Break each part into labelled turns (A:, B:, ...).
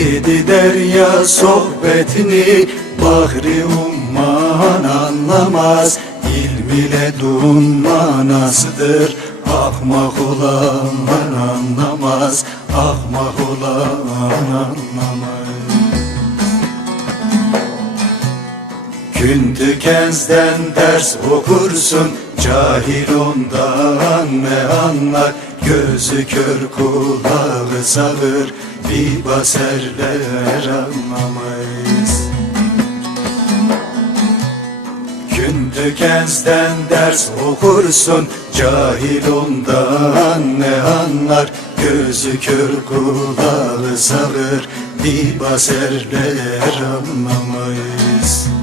A: Yedi derya sohbetini Bahri umman anlamaz. İlm ile dun manasıdır Ahmak olan anlamaz. Ahmak olan anlamaz. Gün tükenzden ders okursun Cahil ondan ne anlar Gözü kör kulağı sağır Bir baserler anlamayız. Gün tükenzden ders okursun Cahil ondan ne anlar? Gözü kör kulağı sağır Bir baserler anlamayız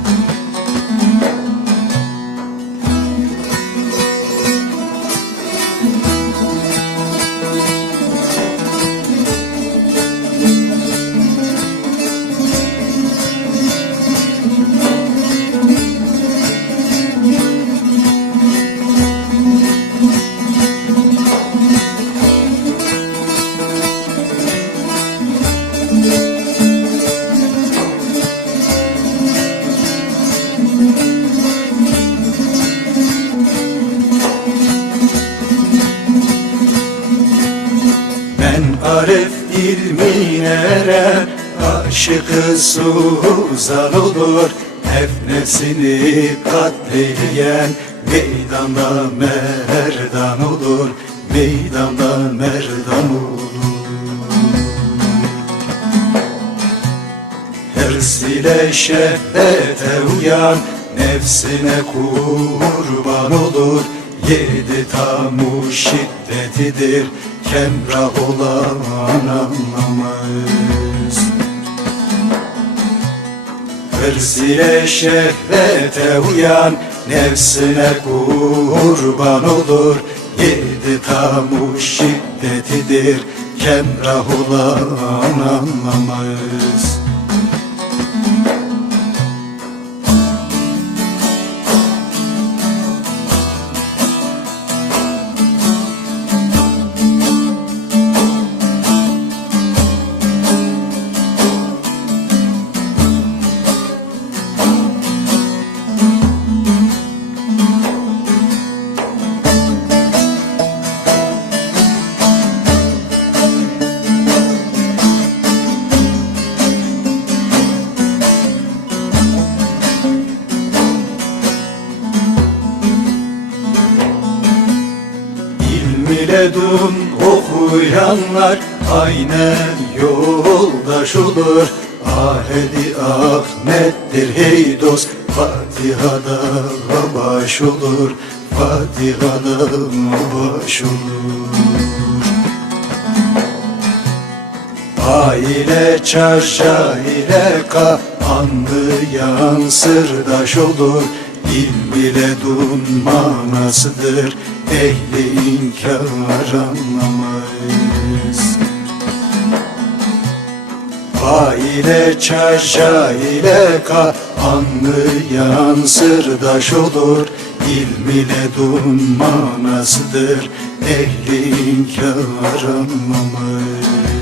A: ilmine eren Aşıkı suzan olur. Nefnesini katleyen Meydanda merdan olur Meydanda merdan olur. Hırs ile şehvete uyan Nefsine kurban olur Yedi tamu şiddetidir Kemrah olan anlamaz Hırs ile şehvete uyan Nefsine kurban olur. Yedi tamu şiddetidir Kemrah olan anlamaz İlm ile dun okuyanlar aynen yoldaş olur Ahedi Ahmet'tir hey dost Fatiha'da baş olur Fatiha'da baş olur Aile çarşa ile ka anlayan sırdaş olur İlm ile dun manasıdır ehli inkar anlamayız. Aile çarşa ile ka anlayan sırdaş olur İlm ile dun manasıdır ehli inkar anlamayız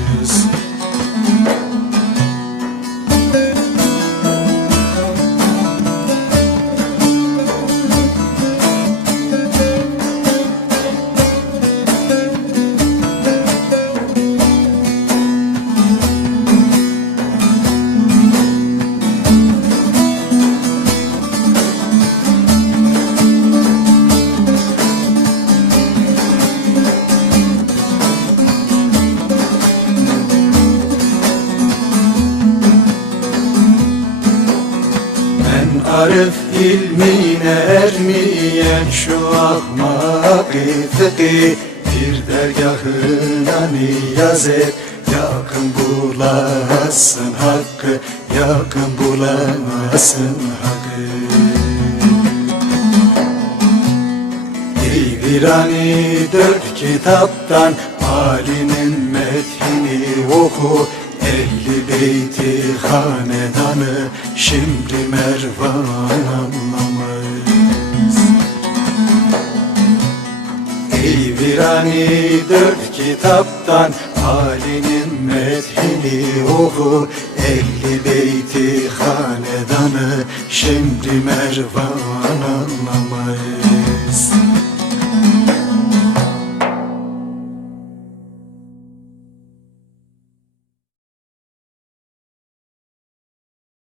A: arif ilmine ermeyen şu ahmak fıkhi Bir dergahına niyaz et. Yakın bulasın hakkı Yakın bulasın hakkı. Divirani dört kitaptan Ali'nin metnini oku Ehli beyti hanedanı Şimdi Mervan anlamaz Ey Dirani dört kitaptan Ali'nin methini oku Ehli beyti hanedanı Şimdi Mervan anlamayı